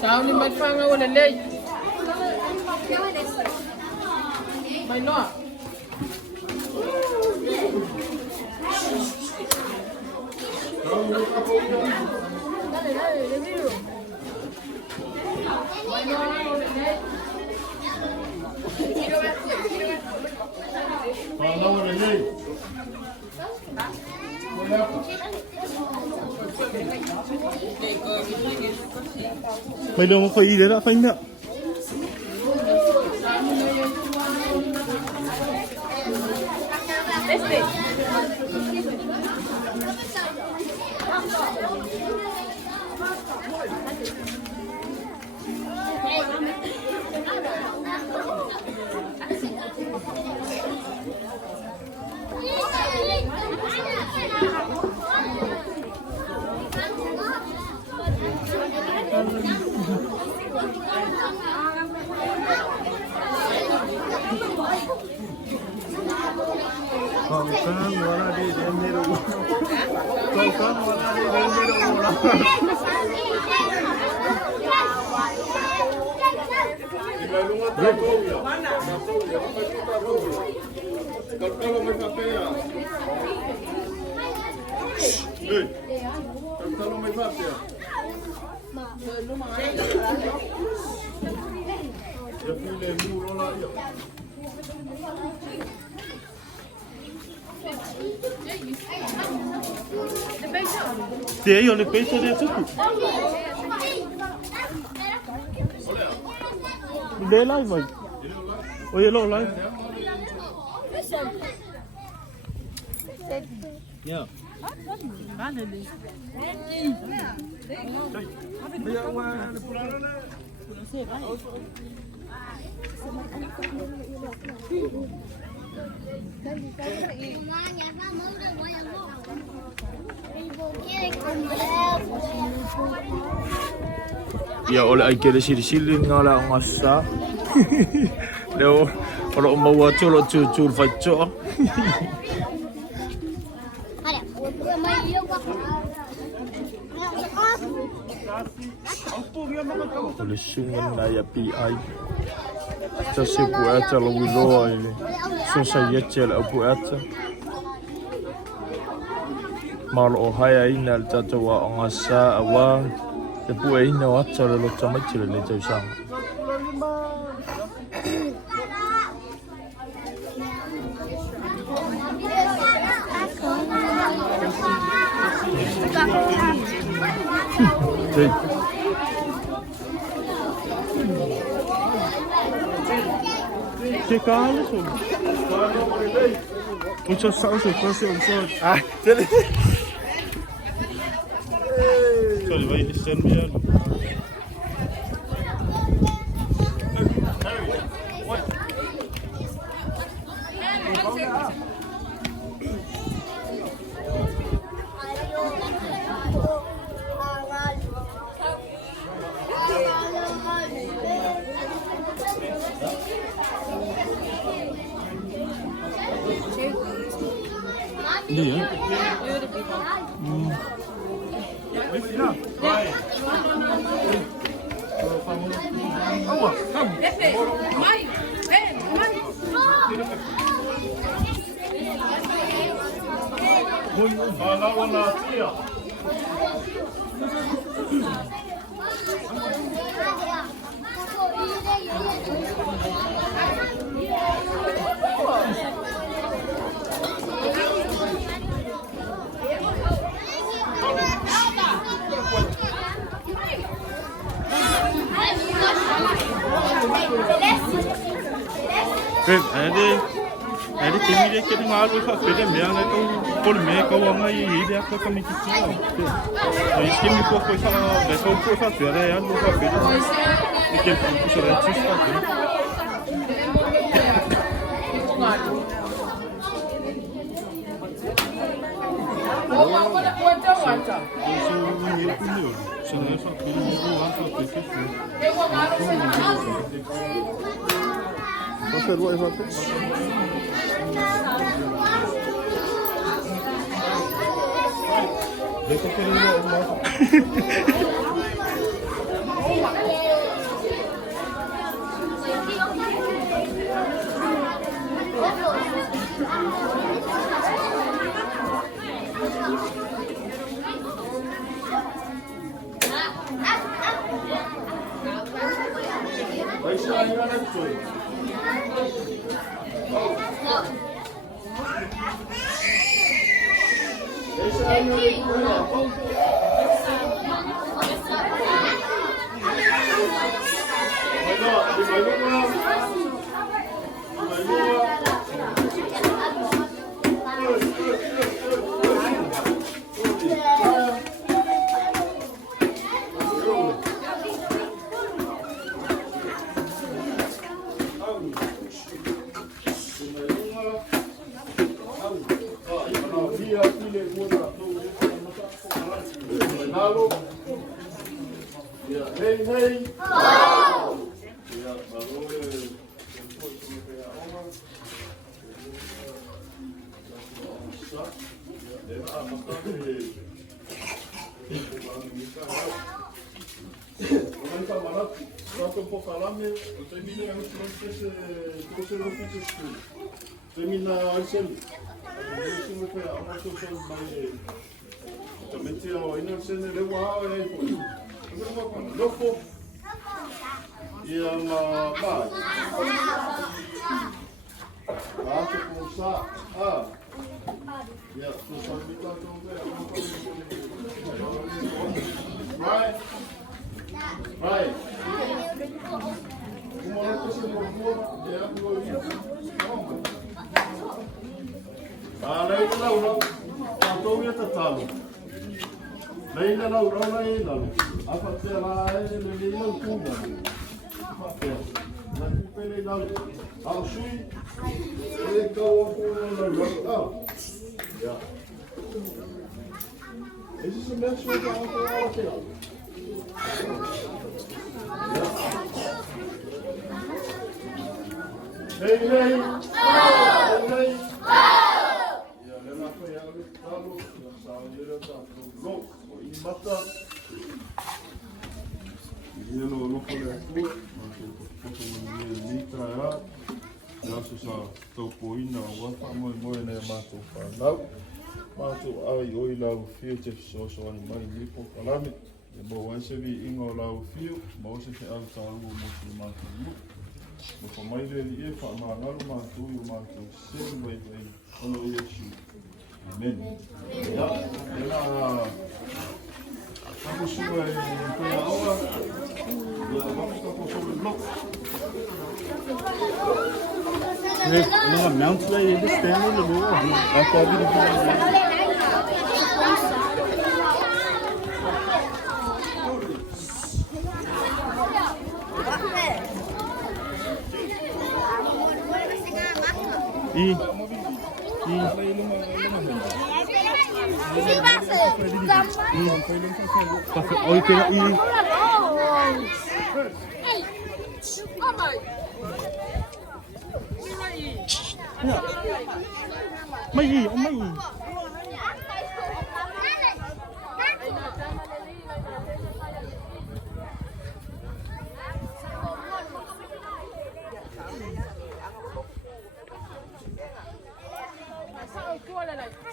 Sauni magfanga wala lay. May no. Mày đâu có phải đấy đã phanh nữa. Sì, io le penso adesso tu. Để lại mày. Ôi lo lại. Yeah. Ya oleh ai kira sili-sili ngala ngasa. Leo kalau mau colo cucur faccio. Tulisungan na ya PI. Sa Pu'egaata lo wilo ile. So sa yetche la Pu'egaata. Malo haya ina tatawa ngasa awa. Te pue ina wata lo Tamaiti le te sang. Que calma, senhor. O senhor sabe se fosse um senhor. Ah, ele. Ele vai descer mesmo. Iya. Ele tem que ter um algo para fazer mesmo, né? Então, por mim, que eu amo aí, ele é totalmente tio. Isso que me pouco isso é só por fazer, é algo para fazer. E que isso é tio fazer. Você vai fazer? Deixa eu querer Tamaiti o ina sene le wa e ko. Lotu. Ia na ba. Ba ko sa. Ia so sa ni ka to be. Right. Right. Como não precisa de boa, é a boa. Aí não. Tô ia tatalo. Leila não não. A fazer lá ele não cuida. Mas ele não. Ao sui. Ele go no. Yeah. Is this a mess with the alcohol? Hey. Mata. Yelo no kole aku. Foto ni traia. Já sa tau poina wa fa mo ne mato fa. Mato ai oi la o fio te so ni mai ni po kalame. E mo wan se vi ingo la o fio, mo se al sa o mo se mato. Mo fa mai le e fa ma na lo mato yo mato. Se vai ono yesu. Amen. Ja, vamos sua em a aula. Vamos estar sobre o bloco. Não, não, isso aí eles têm no lugar. A cobre de Oi, kira ini. Mai. Like